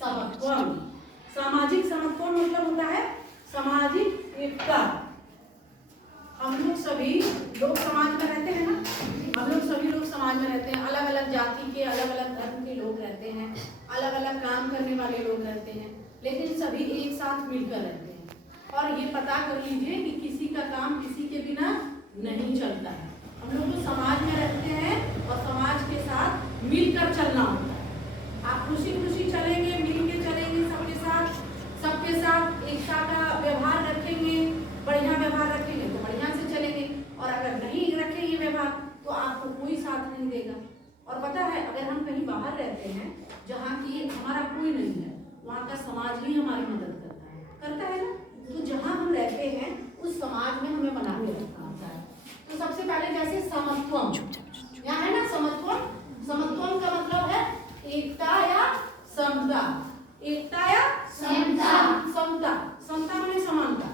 समत्वम। सामाजिक समत्वम मतलब होता है सामाजिक एकता। हम लोग सभी लोग समाज में रहते हैं ना, हम लोग सभी लोग समाज में रहते हैं, अलग अलग जाति के, अलग अलग धर्म के लोग रहते हैं, अलग अलग काम करने वाले लोग रहते हैं, लेकिन सभी एक साथ मिलकर रहते हैं। और ये पता कर लीजिए कि किसी का काम किसी के बिना नहीं चलता है। हम लोग तो समाज में रहते हैं और समाज के साथ मिलकर चलना होता है। आप खुशी खुशी चलेंगे, मिल के चलेंगे सबके साथ एकता का व्यवहार रखेंगे, बढ़िया व्यवहार रखेंगे तो बढ़िया से चलेंगे, और अगर नहीं रखेंगे व्यवहार तो आपको कोई साथ नहीं देगा। और पता है, अगर हम कहीं बाहर रहते हैं जहाँ की हमारा कोई नहीं है, वहाँ का समाज ही हमारी मदद करता है ना। तो जहाँ हम रहते हैं उस समाज में हमें बना के रखना होता है। तो सबसे पहले जैसे समत्वम, यहाँ है ना समत्वम। समत्वम का मतलब है एकता या समता। एकता या समता। समता, समता में समानता।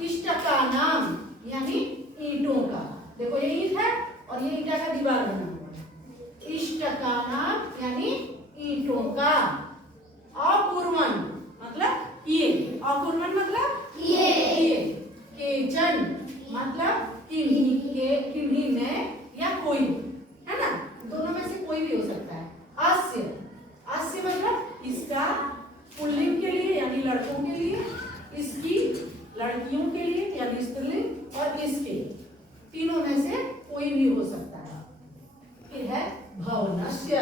इष्ट का नाम यानी ईंटों का, देखो ये ईंट है और ये ईंटा का दीवार बना हुआ है। इष्ट का नाम यानी ईंटों का। अपूर्वन मतलब ये, अपूर्वन मतलब ये। केचन मतलब किन्हीं में या कोई, है ना, दोनों में से कोई भी हो सकता है। अस्य, अस्य मतलब इसका, पुल्लिंग के लिए यानी लड़कों के लिए, इसकी लड़कियों के लिए यानी स्त्रीलिंग, और इसके, तीनों में से कोई भी हो सकता है। फिर है भवनस्य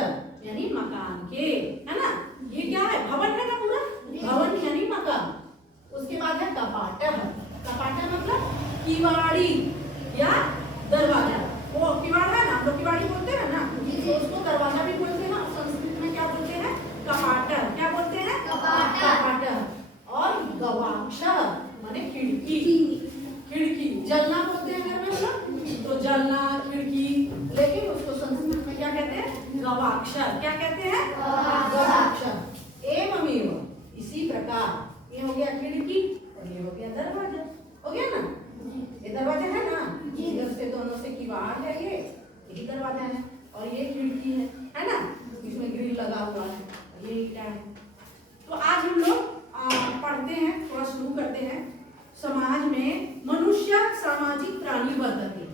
यानी मकान के, है ना, ये क्या है, भवन है ना पूरा, भवन यानी मकान। उसके बाद है कपाटः। कपाटः मतलब किवाड़ी या दरवाजा। वो किवाड़ है ना, हम लोग किवाड़ी बोलते हैं ना, तो उसको दरवाजा भी बोलते हैं। संस्कृत में क्या बोलते हैं, कपाटः। क्या बोलते हैं, कपाटः। और गवाक्ष माने खिड़की। खिड़की, जलना बोलते हैं घर में हम लोग, तो जलना, खिड़की, लेकिन उसको संस्कृत में क्या कहते हैं, गवाक्ष। क्या कहते हैं, गवाक्ष। एवमेव, इसी प्रकार, ये हो गया खिड़की और ये हो गया दरवाजा, हो गया ना। ये दरवाजा है ना, इधर से दोनों से किवाड़ है, ये यही दरवाजा है, और ये खिड़की है ना, इसमें ग्रिल लगा हुआ है, ये ईंटा है। तो आज हम लोग पढ़ते हैं, थोड़ा शुरू करते हैं। समाज में मनुष्य सामाजिक प्राणी वर्तते।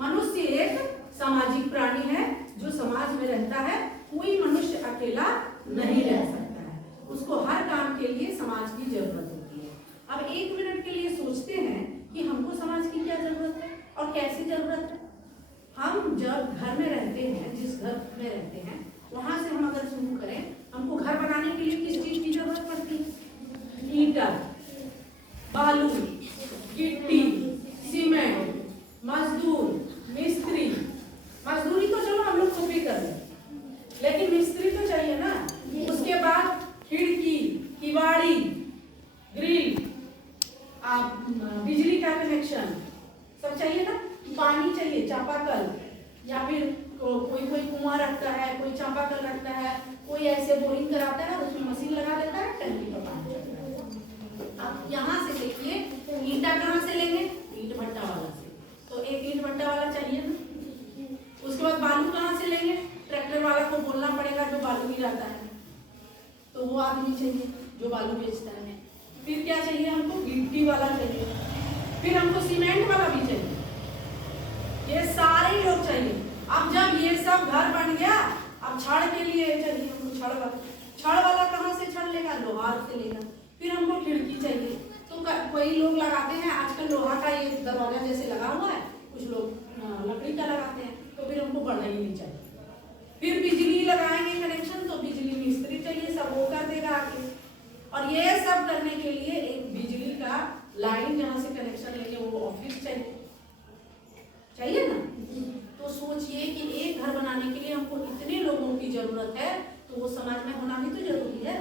मनुष्य एक सामाजिक प्राणी है जो समाज में रहता है। कोई मनुष्य अकेला नहीं रह सकता है, उसको हर काम के लिए समाज की जरूरत होती है। अब एक मिनट के लिए सोचते हैं कि हमको समाज की क्या जरूरत है और कैसी जरूरत है। हम जब घर में रहते हैं, जिस घर में रहते हैं वहां से हम अगर शुरू करें, हमको घर बनाने के लिए किस चीज की जरूरत पड़ती है, ईंटा, बालू, गिट्टी, सीमेंट, मजदूर, मिस्त्री। मजदूरी तो चलो हम लोग खुद भी कर लें, लेकिन मिस्त्री तो चाहिए ना। उसके बाद खिड़की, किवाड़ी, ग्रिल, बिजली का कनेक्शन सब चाहिए ना। पानी चाहिए, चापाकल, या फिर कोई कुआं रखता है, कोई चापाकल रखता है, कोई ऐसे बोरिंग कराता है, उसमें मशीन लगा देता है, टंकी का पानी चलता है। अब यहाँ से देखिए, ईंटा कहाँ से लेंगे, ईंट भट्टा वाला से, तो एक ईंट भट्टा वाला चाहिए ना। उसके बाद बालू कहाँ से लेंगे, ट्रैक्टर वाला को बोलना पड़ेगा जो बालू गिराता है, तो वो आदमी चाहिए जो बालू बेचता है। फिर क्या चाहिए हमको, गिट्टी वाला चाहिए, फिर हमको सीमेंट वाला भी चाहिए, ये सारे लोग चाहिए। अब जब ये सब घर बन गया, अब छड़ के लिए चाहिए हमको छड़ वाला। छड़ वाला कहाँ से छड़ लेगा, लोहार से लेगा। फिर हमको खिड़की चाहिए, तो कोई लोग लगाते हैं आजकल लोहा का, ये दरवाजा जैसे लगा हुआ है, कुछ लोग लकड़ी का लगाते हैं, तो फिर हमको बढ़ना ही नहीं चाहिए। फिर बिजली लगाएंगे कनेक्शन, तो बिजली मिस्त्री चाहिए, सब वो कर देगा आगे। और ये सब करने के लिए एक बिजली का लाइन जहाँ से कनेक्शन लेंगे वो ऑफिस चाहिए ना। तो सोचिए कि एक घर बनाने के लिए हमको इतने लोगों की जरूरत है, तो वो समाज में होना भी तो जरूरी है।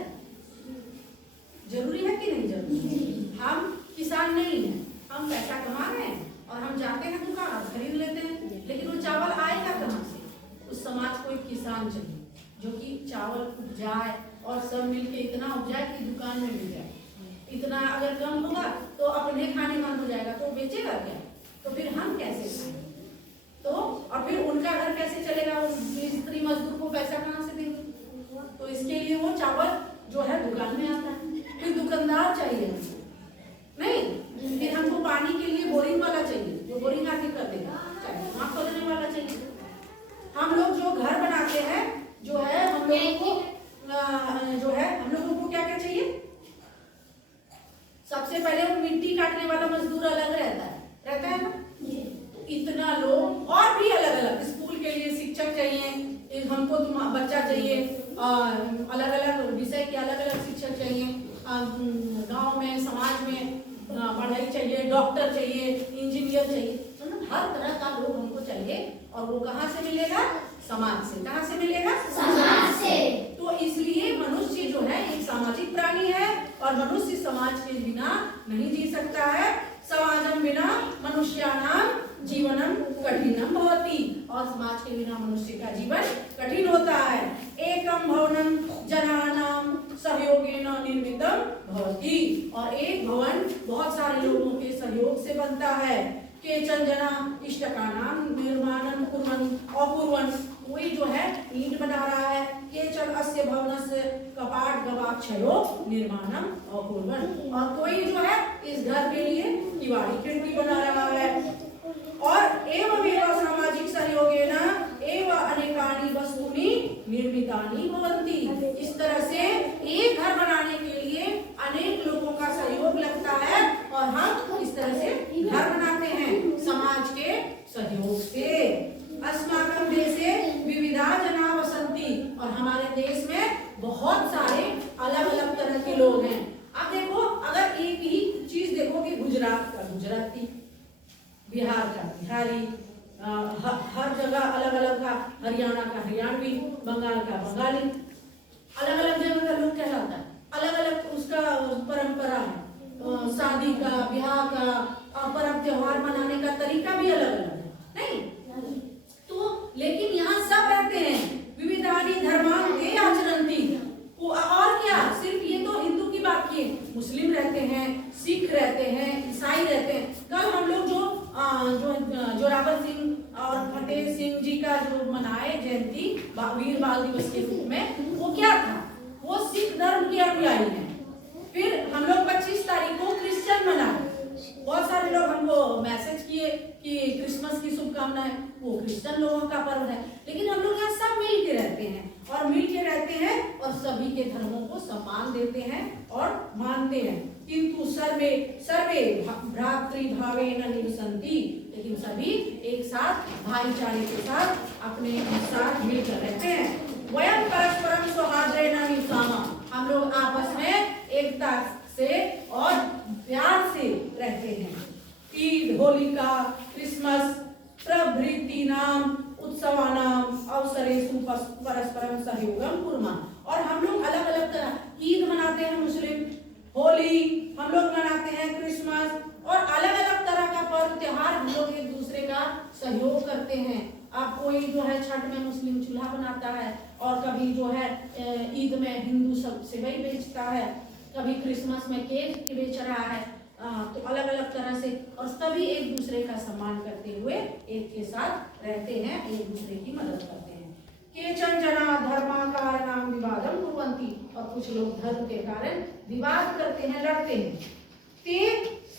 जरूरी है कि नहीं जरूरी? हम किसान नहीं हैं, हम पैसा कमा रहे हैं और हम जाते हैं दुकान खरीद लेते हैं, लेकिन वो चावल आएगा कहाँ से? उस समाज को एक किसान चाहिए जो कि चावल उपजाए और सब मिलके इतना उपजाए कि दुकान में मिल जाए। इतना अगर कम होगा तो अपने खाने बंद हो जाएगा, तो बेचेगा क्या? तो फिर हम कैसे खाएंगे? तो और फिर उनका घर कैसे चलेगा? वो मिस्त्री मजदूर को पैसा कहाँ से देंगे? तो इसके लिए वो चावल हमको बच्चा चाहिए, अलग अलग विषय के अलग अलग शिक्षक चाहिए, गांव में समाज में पढ़ाई चाहिए, डॉक्टर चाहिए, इंजीनियर चाहिए, मतलब हर तरह का लोग हमको चाहिए। और वो कहाँ से मिलेगा? समाज से। कहाँ से मिलेगा? समाज से। तो इसलिए मनुष्य जो है एक सामाजिक प्राणी है और मनुष्य समाज के बिना नहीं जी सकता है। समाजम बिना मनुष्याणाम जीवनम कठिनम भवति, और समाज के बिना मनुष्य का जीवन कठिन होता है। एकम भवनम जनानाम सहयोगेन निर्मितम भवति, और एक भवन बहुत सारे लोगों के सहयोग से बनता है। केचन जना इष्टकानां निर्माणं कुर्वन्, कोई जो है ईंट बना रहा है। केचन अस्य भवनस्य कपाट गवाक्षयो निर्माणं अकुर्वन्, और कोई जो है इस घर के लिए किवाड़ी खिड़की बना रहा है। और एवमेव सामाजिक सहयोगेन एव अनेकानि वस्तूनि निर्मितानि भवन्ति, इस तरह से एक घर बनाने के लिए अनेक लोगों का सहयोग लगता है और हम इस तरह से घर बनाते हैं समाज के सहयोग से। अस्माकं देशे विविधा जना वसन्ति, और हमारे देश में बहुत सारे अलग अलग तरह के लोग हैं। अब देखो, अगर एक ही चीज देखो कि गुजरात का गुजराती, बिहार का बिहारी, हर जगह अलग अलग का, हरियाणा का हरियाणवी, बंगाल का बंगाली, अलग अलग जगह का लोग कहलाता है, अलग अलग उसका परंपरा है, शादी का, ब्याह का, पर्व त्योहार मनाने का तरीका भी अलग अलग है, नहीं? तो लेकिन यहाँ सब रहते हैं। विविधानि धर्माणि आचरन्ति, और क्या, सिर्फ ये तो हिंदू की बात की, मुस्लिम रहते हैं, सिख रहते हैं, ईसाई रहते हैं। कल हम लोग जो जोरावर सिंह और फतेह सिंह जी का जो मनाए जयंती वीर बाल दिवस के रूप में, वो क्या था? वो सिख धर्म के अनुयायी हैं। फिर हम लोग 25 तारीख को क्रिश्चियन मनाए, बहुत सारे लोग हमको मैसेज किए कि क्रिसमस की शुभकामनाएं, वो क्रिश्चियन लोगों का पर्व है। लेकिन हम लोग यहाँ सब मिल के रहते हैं और मिल के रहते हैं और सभी के धर्मों को सम्मान देते हैं और मानते हैं। किंतु सर्वे सर्वे भ्रातृभावेन निवसन्ति, लेकिन सभी एक साथ भाईचारे के साथ अपने साथ मिलकर रहते हैं। वयं परस्परम सौहार्देन निवसामः, हम लोग आपस में एकता से और प्यार से रहते हैं। ईद, होलिका, क्रिसमस प्रभृतीनाम उत्सवानाम अवसरेषु परस्परम सहयोगम कुर्मः, और हम लोग अलग अलग तरह ईद मनाते हैं, मुस्लिम होली हम लोग मनाते हैं, क्रिसमस, और अलग अलग तरह का पर्व त्योहार हम लोग एक दूसरे का सहयोग करते हैं। अब कोई जो है छठ में मुस्लिम चूल्हा बनाता है, और कभी जो है ईद में हिंदू सब सेवई बेचता है, कभी क्रिसमस में केक बेच रहा है, तो अलग अलग तरह से, और सभी एक दूसरे का सम्मान करते हुए एक के साथ रहते हैं, एक दूसरे की मदद करते हैं। केचन जना धर्माकाराणाम विवादम कुर्वन्ति, और कुछ लोग धर्म के कारण विवाद करते हैं, लड़ते हैं। ते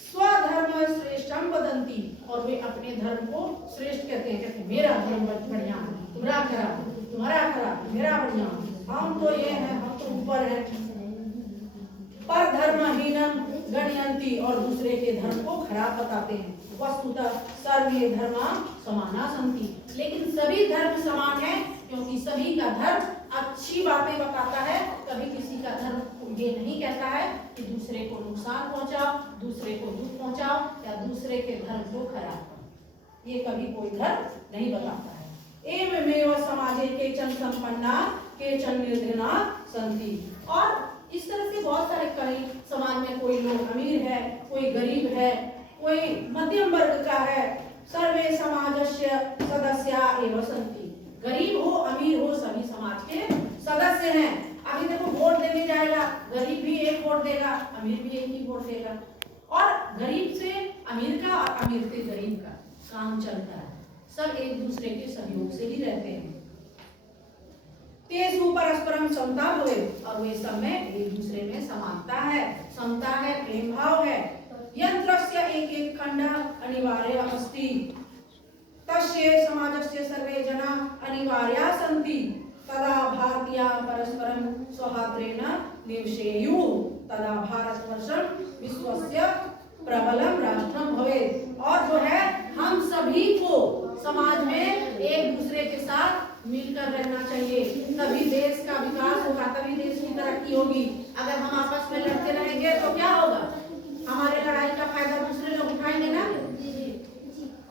स्वधर्म श्रेष्ठम वदन्ति, और वे अपने धर्म को श्रेष्ठ कहते हैं, कहते हैं मेरा धर्म बढ़िया, तुम्हारा खराब, तुम्हारा खराब, मेरा बढ़िया, हम तो ये है, हम तो ऊपर है। पर धर्महीनम गणयन्ति, और दूसरे के धर्म को खराब बताते हैं। वस्तुतः सर्वे धर्मा समाना सन्ति, लेकिन सभी धर्म समान है, क्योंकि सभी का धर्म अच्छी बातें बताता है। कभी किसी का धर्म ये नहीं कहता है कि दूसरे को नुकसान पहुंचाओ, दूसरे को दुख पहुंचाओ, या दूसरे के धर्म को खराब करो, ये कभी कोई धर्म नहीं बताता है। एवमेव समाजे केचन संपन्ना केचन निर्धना सन्ति, और इस तरह से बहुत सारे कई समाज में, कोई लोग अमीर है, कोई गरीब है, कोई मध्यम वर्ग का है। सर्वे समाजस्य सदस्या एव सन्ति, गरीब हो अमीर हो सभी समाज के सदस्य हैं। अभी देखो वोट देने जाएगा, गरीब भी एक वोट देगा, अमीर भी एक ही वोट देगा, और गरीब से अमीर का और अमीर से गरीब का काम चलता है। सब एक दूसरे के सहयोग से ही रहते हैं। तेषु परस्परम समता भवेत्, और वे सब में एक दूसरे में समानता है, समता है, प्रेम भाव है। यंत्रस्य एक एक खंड अनिवार्य अस्ति, तस्य समाजस्य सर्वे जना अनिवार्या सन्ति, तदा भारतीया परस्परम सौहार्देन निवसेयुः, तदा भारतवर्षं विश्वस्य प्रबलम राष्ट्रम भवेत्, और जो है हम सभी को समाज में एक दूसरे के साथ मिलकर रहना चाहिए, तभी देश का विकास होगा, तभी देश की तरक्की होगी। अगर हम आपस में लड़ते रहेंगे तो क्या होगा, हमारे लड़ाई का फायदा दूसरे लोग उठाएंगे ना।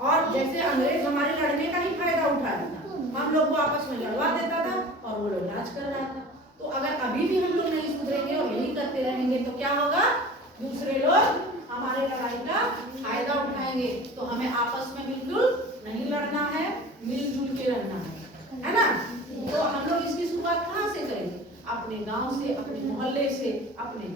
और जैसे अंग्रेज हमारे लड़ने का ही फायदा उठा रहा था, हम लोग को आपस में लड़वा देता था और वो लोग राज कर रहा था। तो अगर अभी भी हम लोग नहीं सुधरेंगे और यही करते रहेंगे तो क्या होगा, दूसरे लोग हमारे लड़ाई का फायदा उठाएंगे। तो हमें आपस में बिल्कुल नहीं लड़ना है, मिलजुल के रहना है ना। तो हम लोग इसकी शुरुआत कहाँ से करेंगे, अपने गांव से, अपने मोहल्ले से, अपने